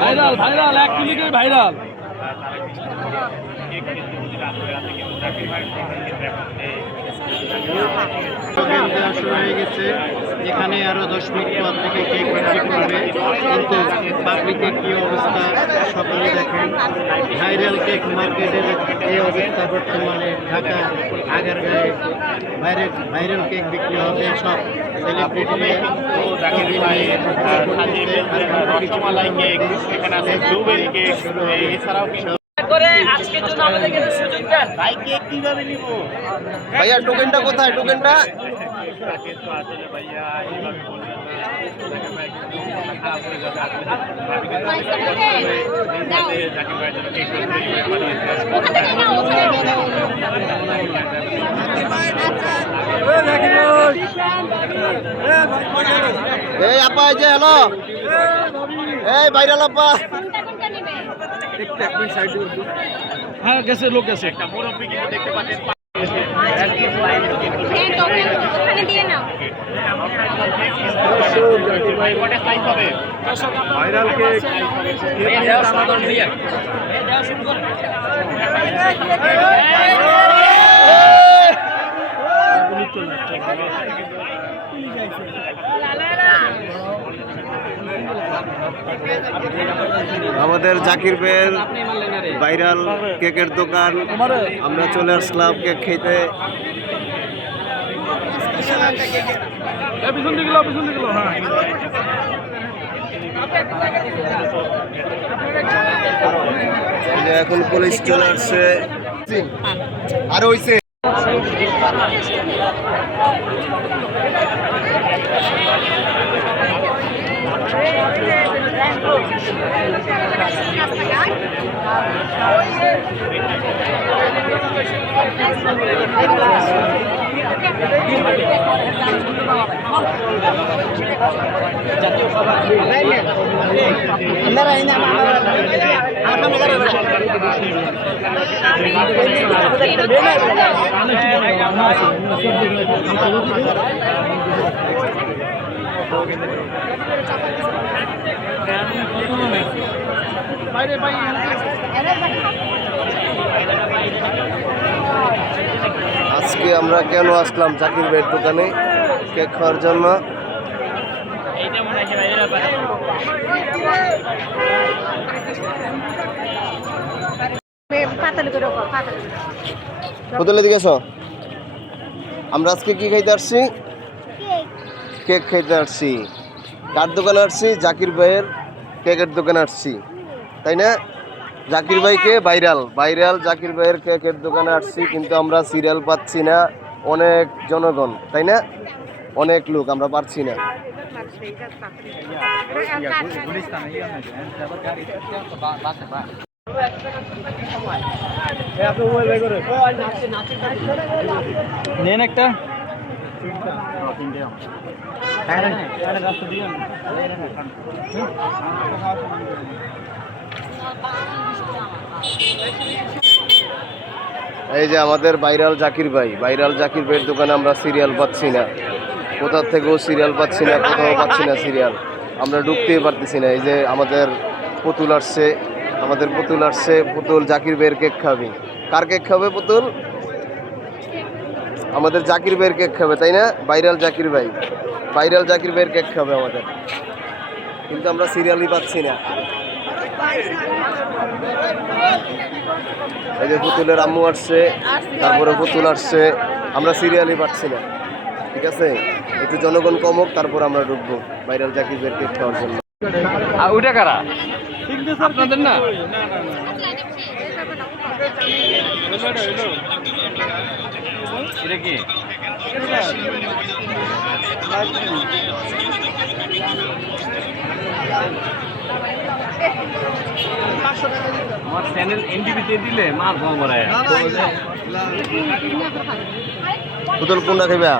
Viral viral এক মিনিটের viral. Token দেওয়া শুরু হয়ে গেছে এখানে আরও দশ মিনিট পর থেকে কেক বিক্রি করবে কিন্তু পাবলিকের কি অবস্থা সকলে দেখেন। ভাইরাল কেক মার্কেটের এই অবস্থা বর্তমানে ঢাকা আগারগাঁয়ে ভাইরাল ভাইরাল কেক বিক্রি হবে সব সেলিব্রিটি এছাড়াও কিন্তু করে আজকের জন্য আমাদেরকে কীভাবে নিব? ভাইয়া টোকেনটা কোথায়? টোকেনটা এই আপা এই যে হ্যালো এই ভাইরাল আপা হ্যাঁ গেছে লোক গেছে একটা মুরব্বী কিন্তু দেখতে পাচ্ছেন ওখানে দিয়ে নাও ভাই কটা সাইজ হবে ভাইরাল কেক আমাদের জাকির ভাইয়ের ভাইরাল কেকের দোকান। আমরা চলে আসলাম কেক খেতে। এখন পুলিশ চলে আসছে। দিকে গেলো হ্যাঁ এই যে এখন পুলিশ চলে আসছে আজকে আমরা কেন আসলাম জাকির ভাইয়ের দোকানে? কেক খাওয়ার জন্য। হোটেলে দিকে আমরা আজকে কি খাইতে আসছি? কেক খাইতে আসছি। কার দোকানে আসছি? জাকির ভাইয়ের কেকের দোকানে আসছি। তাই না? জাকির ভাইকে ভাইরাল। ভাইরাল জাকির ভাইয়ের কেকের দোকানে আসছি, কিন্তু আমরা সিরিয়াল পাচ্ছি না। অনেক জনগণ, তাই না? অনেক লোক, আমরা পাচ্ছি না। নেন একটা। এই যে আমাদের বাইরাল জাকির ভাই বাইরাল জাকির ভাইয়ের দোকানে আমরা সিরিয়াল পাচ্ছি না। কোথার থেকেও সিরিয়াল পাচ্ছি না, কোথাও পাচ্ছি না সিরিয়াল আমরা ঢুকতেই পারতেছি না। এই যে আমাদের পুতুল আসছে, আমাদের পুতুল আসছে, পুতুল জাকির ভাইয়ের কেক খাবে। কার কেক খাবে পুতুল? আমাদের জাকির ভাইয়ের কেক খাবে তাই না? ভাইরাল জাকির ভাই। ভাইরাল জাকির ভাইয়ের কেক খাবে আমাদের। কিন্তু আমরা সিরিয়ালই পাচ্ছি না। এই যে পুতুলের আম্মু আসছে তারপরে পুতুল আসছে। আমরা সিরিয়ালই পাচ্ছি না। ঠিক আছে? একটু জনগণ কমক তারপর আমরা ঢুকবো ভাইরাল জাকির ভাইয়ের কেক খাওয়ার জন্য। ওইটা কারা? আপনাদের না। এটা কি? আমার চ্যানেল এনটিভিতে দিলে মার খবর পুতুল কোনটা খাইবা?